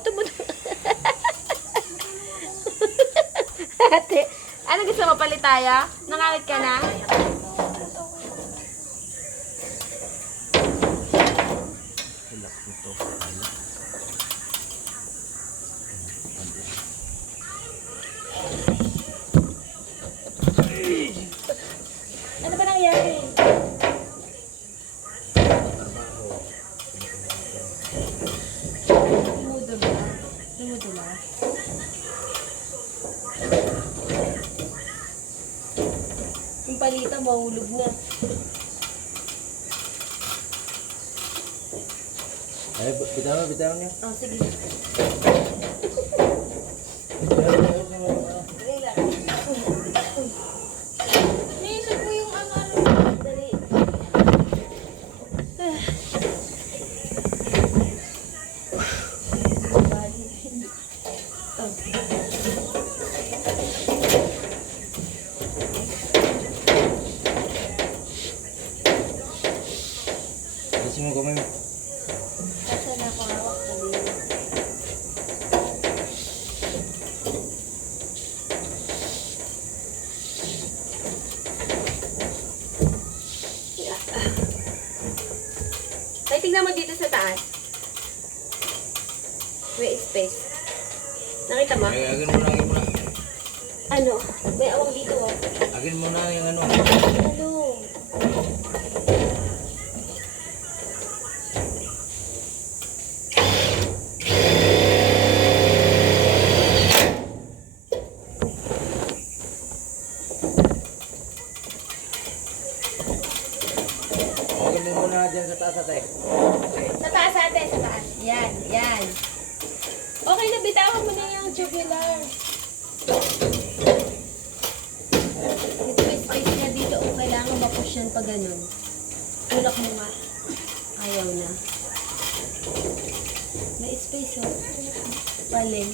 tumutulo. Ate, ano gusto mo, palit tayo? Nangawit ka na? Hilak nito. Ano ba nangyari? Dumudula. Dumudula. Yung palita, mahulog na. Ay, bitaw niya. Oh, sige. Naisip ko yung ano. Dali. Alisin mo kamay mo. Kasi na ako hawak sa dito. Ay, tingnan mo dito sa taas. May space. Nakita mo? Ay, agin mo na, agin mo na. Ano? May awang dito, oh. Agin mo na yung ano. Ano? Agin mo muna dyan sa taas ate. Sa taas ate, sa taas. Yan, yan. Okay na, bitawan mo na yung tubular. Dito may space niya dito. O kailangan mapush yan pa ganun. Tulak mo nga. Ayaw na. May space, oh. Palin.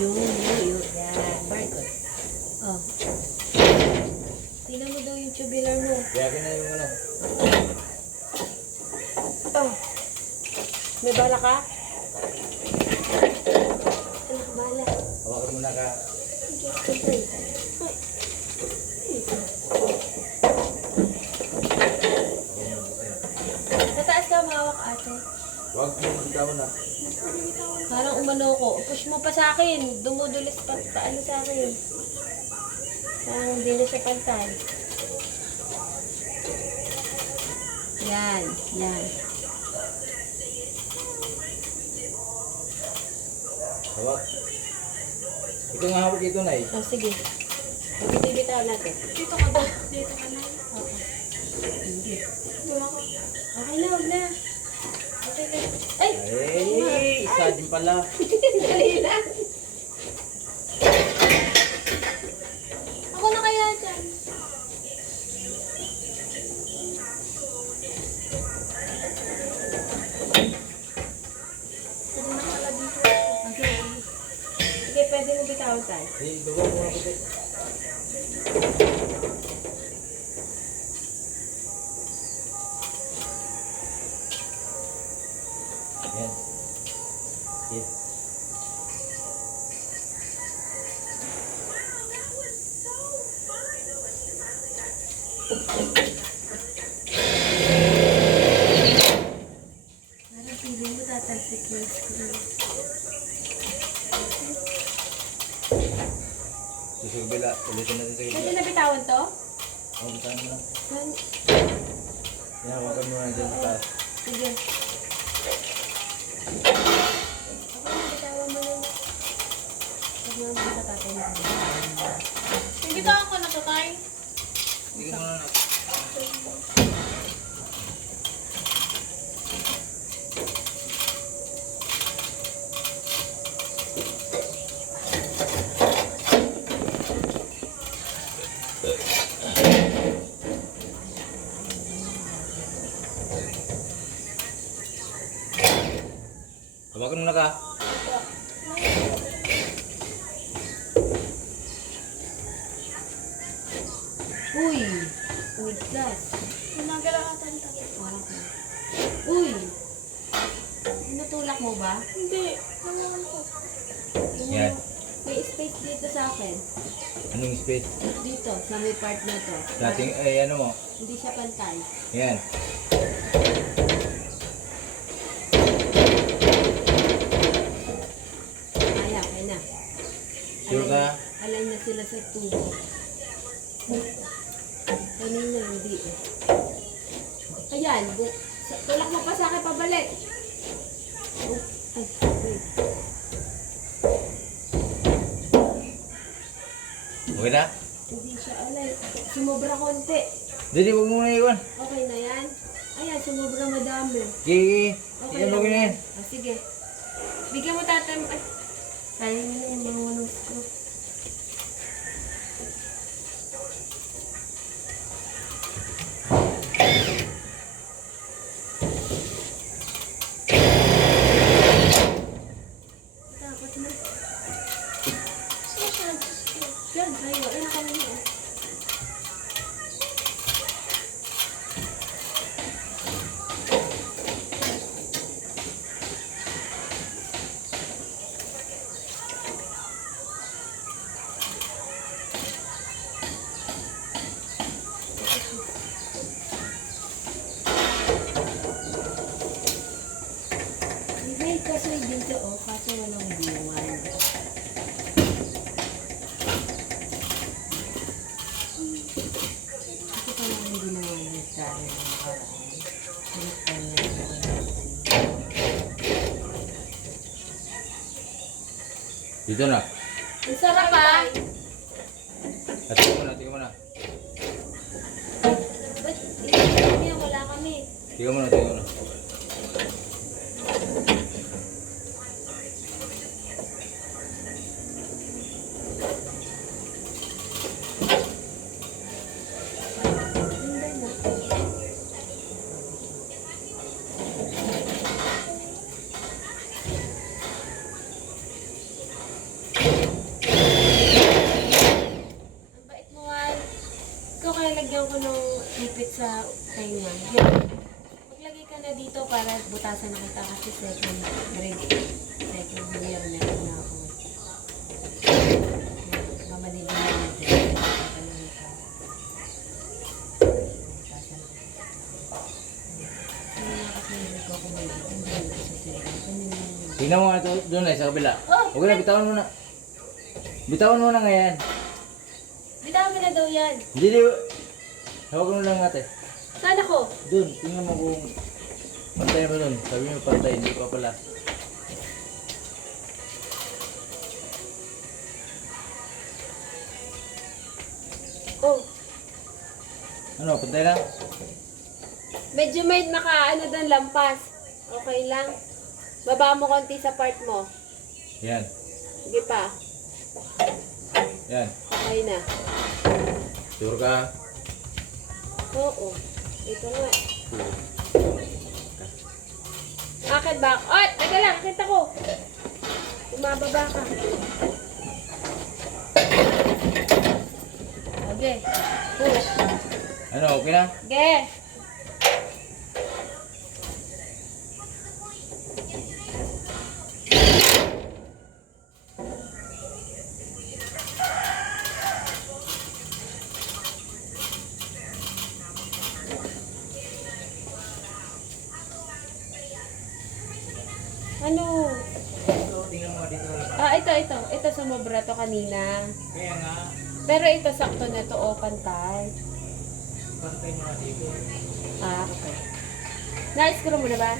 Yun. Yan. Very good. Oh. Tingnan mo daw yung tubular mo. Kaya agin na yung ano. Oh. May bala ka? Anak, bala. Hawakan mo na ka. Sige. Tataas ka, mahawak ate. Huwag mo bitawan na. Parang umano ko. Push mo pa sa akin. Dumudulis pa ano sa akin. Parang hindi na siya pantay. Yan. Yan. Hawak. Ito nga hawak ito na eh. Oh, sige. Bibitaw natin. Dito ka ba? Dito ka na. Okay. Hindi. Doon ako. Okay na, huwag na. Okay na. Ay! Ay, isa din pala. Dali lang. Ako na kaya dyan. Pwede na pala dito. Okay. Sige, pwede mo bitawan tayo. Hey, bawa mo ako dito. Yan. Hit. Parang feeling mo tatalsik yung screw. Susubila. Ulitin natin sa Pwede gitna. na bitawan to? Hawakan mo na. Man- Yan, hawakan mo na dyan sa taas. Sige. Okay na, bitawan mo na. Huwag mo naman tatay na. Dito ako na tatay. Hindi mo na. Hawakan mo na ka. Uy! Uy, class. Ginagala ka tanta. Uy! Tinulak mo ba? Hindi. Naman ko. Yan. May space dito sa akin. Anong space? Dito, sa may part na to. Dating, ano mo? Hindi siya pantay. Yan. Kaya, kaya na. Sure ka? Align na sila sa tubo. Kanina hindi eh. Ayan, tulak mo pa sa akin pabalik. Oh, ay, wait. Okay na? Hindi siya align. Sumobra konti. Dili, huwag mo na iwan. Okay na yan? Ayan, sumobra madami. Gigi. Okay Yan, lang okay na yan. Ah, sige. Bigyan mo tatay. Ay, kaya mo na yung mga walang screw. Dapat na. Saan siya nag-spray? Yan, sa'yo. Ayun, ka na niya. May kasoy dito, oh, kaso walang bungan. Ito pa naman ginawa niya sa akin ng nakaraan. Sinaktan niya yung Dito na. Ang sarap ah! At tingnan mo na, tingnan mo na. Ba't iniisip niya wala kami? Tingnan mo na, tingnan mo na. Hindi na. Ang bait mo, Juan. Ikaw kaya lagyan ko ng ipit sa tenga. Yan. Maglagay ka na dito para butasan na kita kasi second grade. Second year meron na ako. Mamanili na natin. Butasan na. Ano nga kasi hindi ko ako may hindi ko sa second. Tingnan mo nga ito doon ay sa kabila. Oh, Huwag na, bitawan mo na. Bitawan mo na ngayon. Bitawan mo na daw yan. Hindi, di. Hawag mo lang ate. Saan ako? Doon, tingnan mo kung pantay mo doon. Sabi mo pantay, hindi pa pala. Oh, Ano, pantay lang? medyo may naka-ano doon lampas. Okay lang. Baba mo konti sa part mo. Yan. Sige pa. Yan. Okay na. Sure ka? Oo. Ito nga. Akit ba? Oh, teka lang. Kita ko. Bumababa ka. Okay. Push. Ano, okay na? Okay. Ano? Tingnan mo dito. Ah, ito. Ito sumobra to kanina. Kaya nga, Pero ito sakto na to, oh, pantay. pantay mo na dito. Ah, okay. Na-screw mo na ba?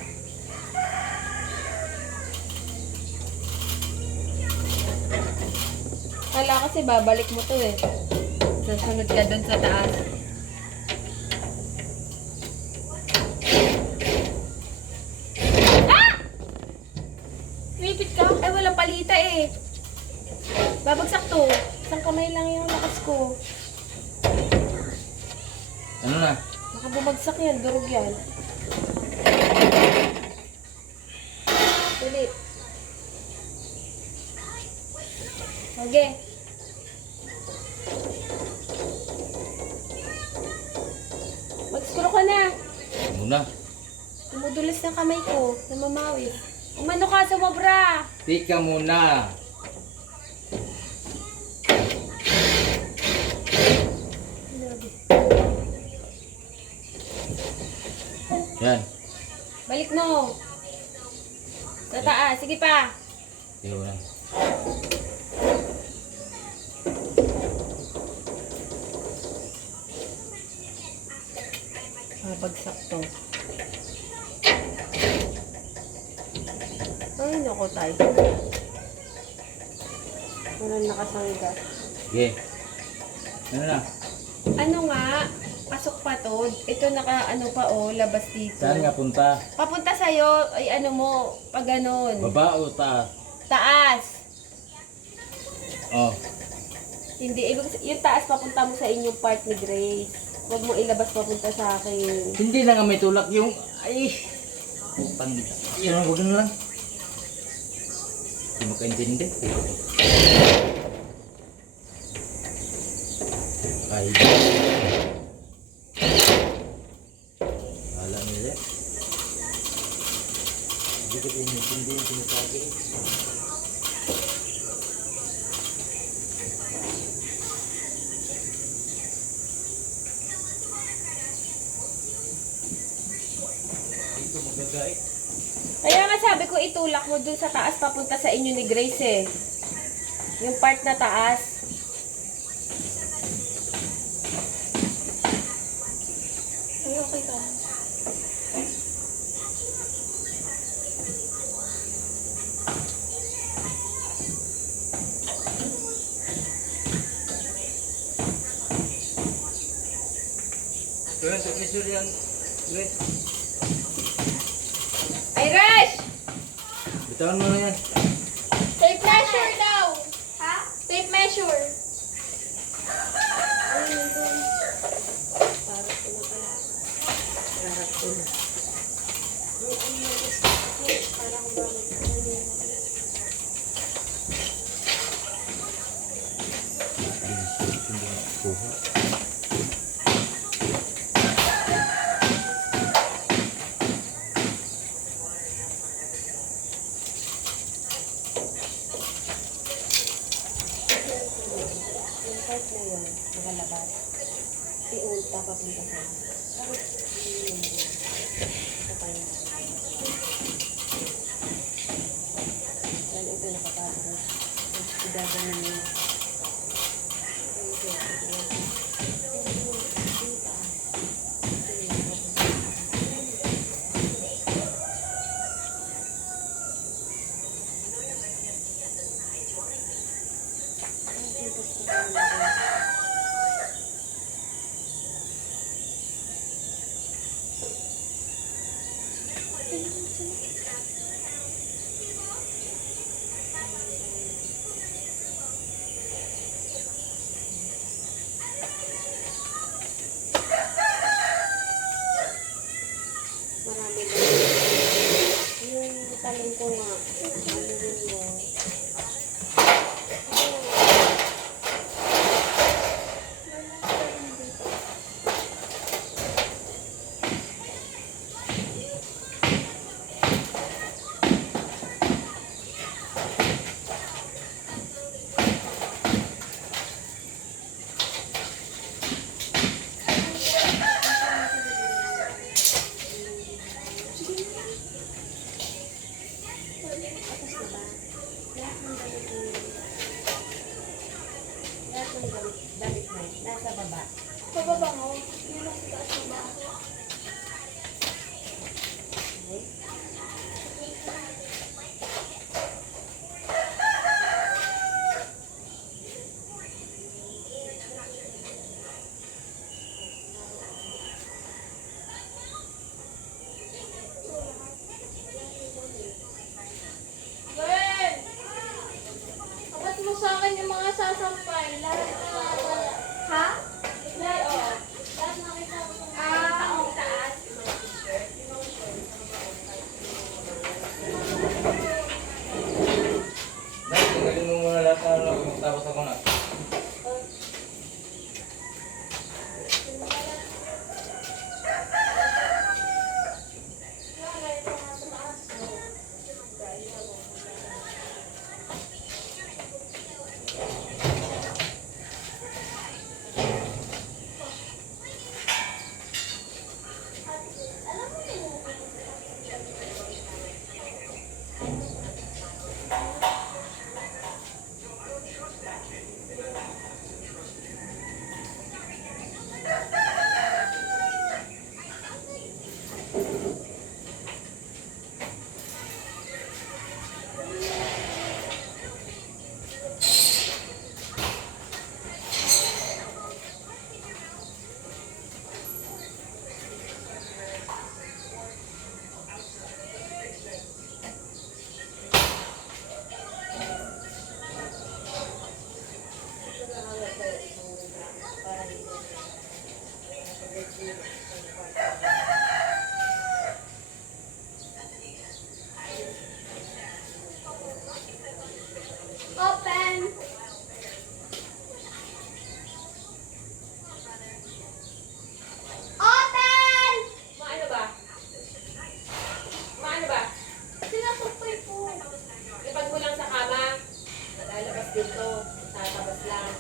Kala kasi babalik mo to eh. Sasunod ka dun sa taas. Ah! Kumipit ka? Ay, walang palita eh. Babagsak to. Isang kamay lang yung lakas ko. Ano na? Baka bumagsak yan, durog yan. Ulit. Okay. Mag-screw ka na. Muna. Tumudulas ng kamay ko. Namamawis. Umano ka, sumobra. Tika muna. Yan. Balik mo. Sa taas. Sige pa. Tika muna. Bagsak to. Ay, naku tayo. Walang nakasangga. Sige. Ano na? Ano nga? Pasok pa to. Ito naka ano pa labas dito. Saan nga punta? Papunta sa'yo. Ay ano mo. Pag ganun. Baba o taas? Taas. Oh. Hindi. Yung taas papunta mo sa inyong part ni Grace. Huwag mo ilabas papunta sa akin. Hindi na nga may tulak yung... Ay! Putang... Yan, huwag na lang. Hindi mo kaintindi. Ay. Wala nila. Hindi ko pinintindi yung sinasabi. Dito magagay. Kaya nga sabi ko itulak mo dun sa taas papunta sa inyo ni Grace eh. Yung part na taas. Ay, okay ka. Kaya sa kisur yan, Grace. Irish! Bitawan mo na yan. Tape measure daw. Ha? Tape measure. Parang ko na pala. Parang ko na. Parang ba? Yung part na yun, nakalabas. Iunta papunta sa inyo. Tapos, ito pa yun. Dahil ito nakapasok. Igaganin mo. Marami na. Yung talong ko nga. Ano rin mo. Tapos na ba? Lahat ng damit mo. Lahat ng damit mo. Nasa baba. Pababa mo. Yun ang sa taas mo ba? Okay? Gwen! Abot mo sa akin yung mga sasampay. Lahat na ha? Lahat na. Lahat na kita. Ah, Taas. Open! Open! Maano ba? Maano ba? Sinasukpay po. Lipad mo lang sa kama. Lalabas dito. Tatabas lang.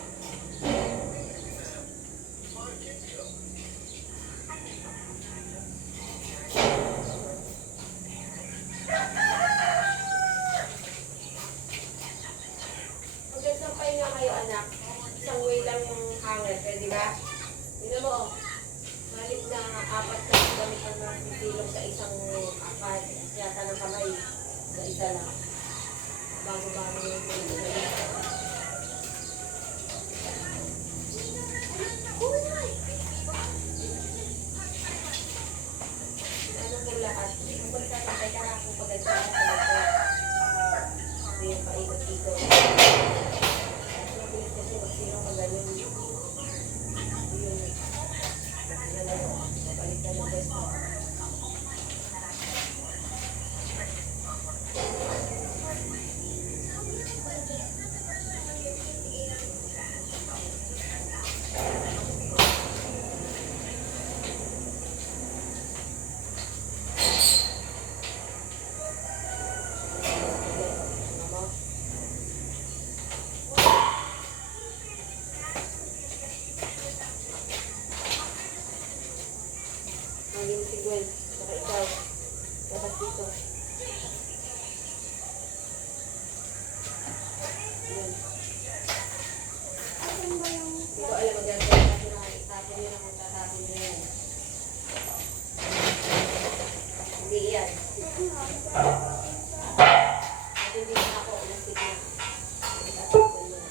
Magsasampay nga kayo, anak. Isang way lang yung hanger. Pwede ba? Tignan mo, oh. Malit na apat na gamit ang mga sisilong sa isang apat. Yata ng kamay. Sa isa lang. Bago-bago yung ano po lahat? Kung magsasampay ka na kung paganda ka talaga. Hindi yung paikot-ikot. Mabilis kasi kung sino magaling. Yung mabalik na ng best mo. Maging si Gwen, saka ikaw. Dapat dito. Yun. Asan ba yung... Hindi ko alam magagawin kasi nakalitapon nyo na kung tatapon nyo yan. Hindi yan. At hindi na ako ulastik na. Tatapon nyo na.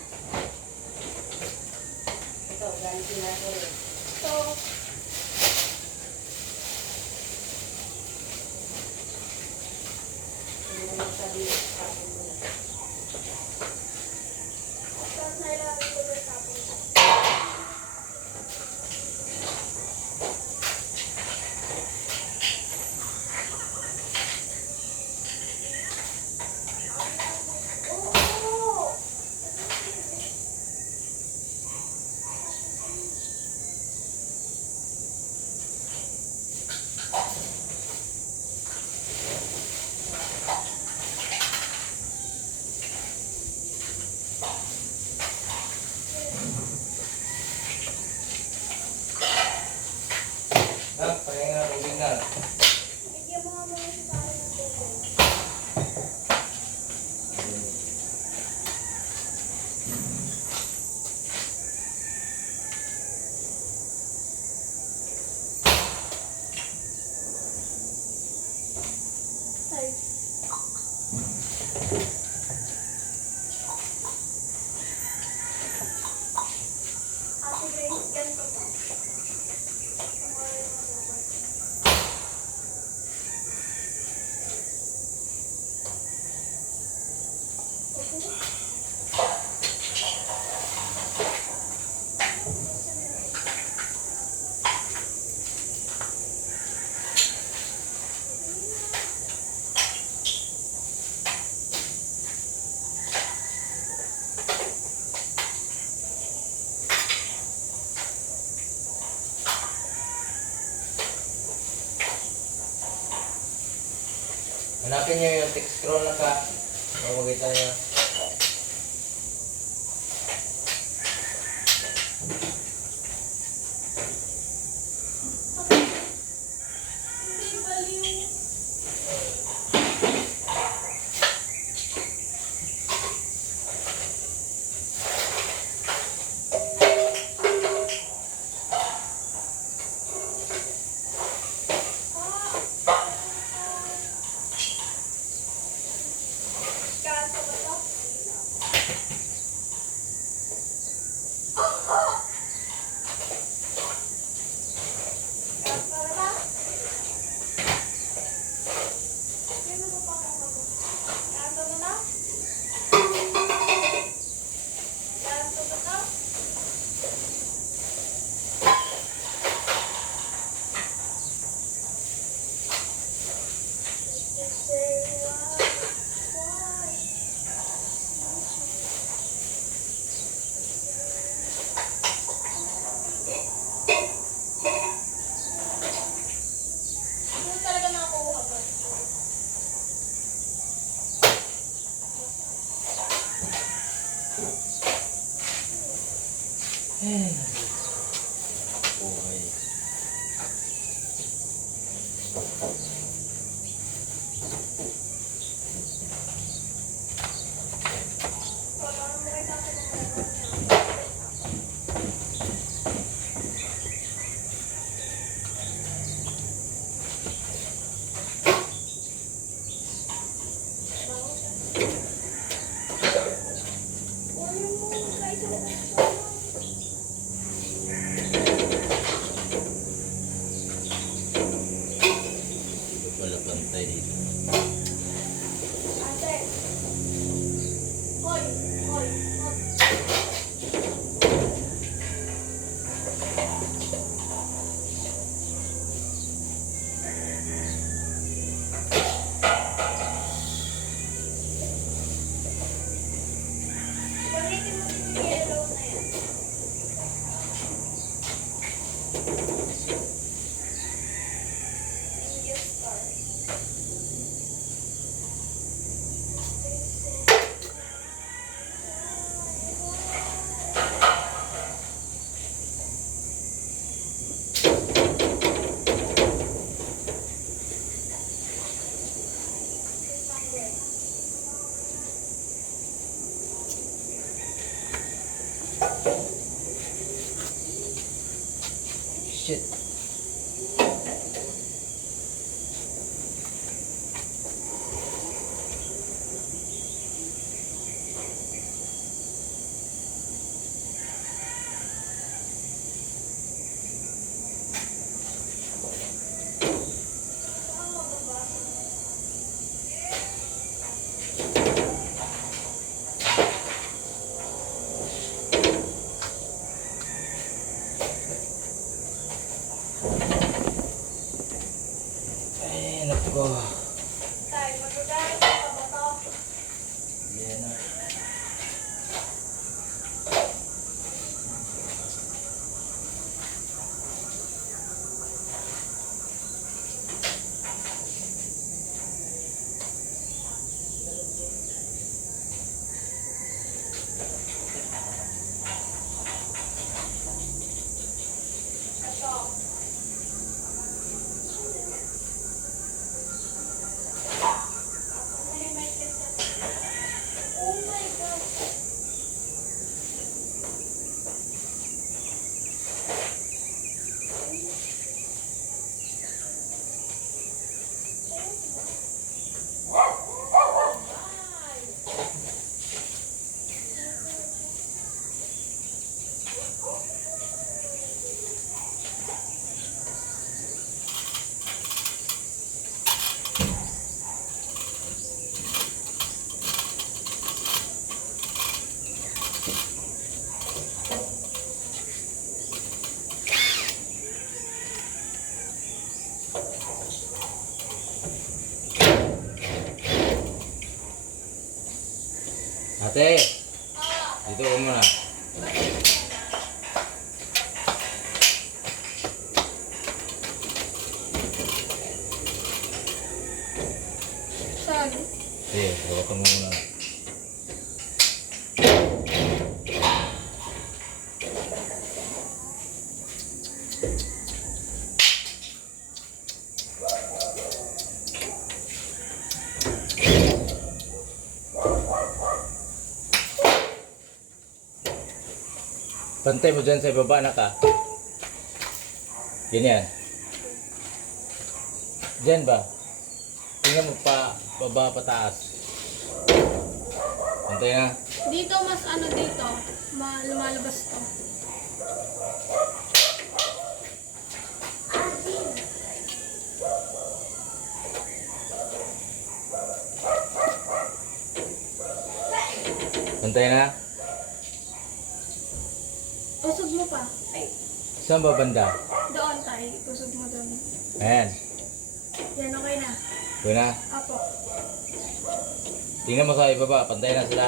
Ito, galing sinaso rin. So, Hindi naman sabi, tapon mo na. tapos nailangan ko yung tapon. Oo! Pahinga na, tubig na. Bigyan mo nga muna si Pare ng tubig. Say. Ate Grace, ganito ba? Hanapin nyo yung text scroll na ka. Makikita nyo. Hindi baliw. Kaso ba to? shit. Ay, nako. Tay, magagalit ka ba to? Yan na. Ito. Oh my God. Ate, dito ka muna. Saan? Sige, hawakan mo muna. Pantay mo dyan sa ibaba na ka. Ganyan. Dyan ba? Tingnan mo pa, baba pataas. Pantay na. Dito mas ano dito. Lumalabas to. Pantay na. Usog mo pa. Ay, Saan ba banda? doon tayo. Usog mo doon. Ayan. Yan, okay na. Doon na. Apo. Tingnan mo sa ibaba. Pantay na sila.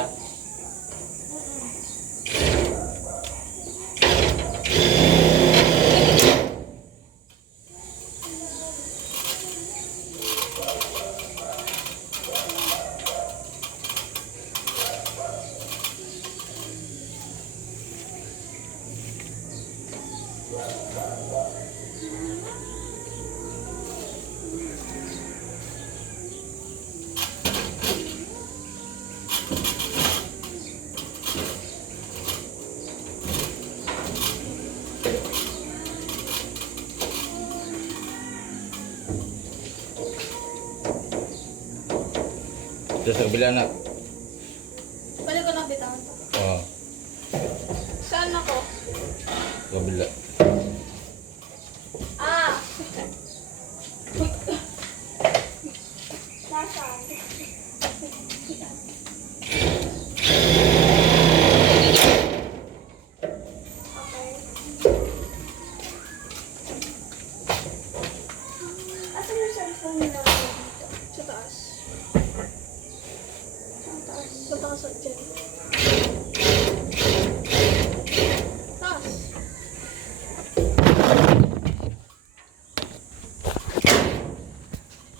Dito sa kabila na. Balik ko na bitawan to. Oo. Saan ako? Kabila. Ah! Nasaan? Okay. Asan yung cellphone na?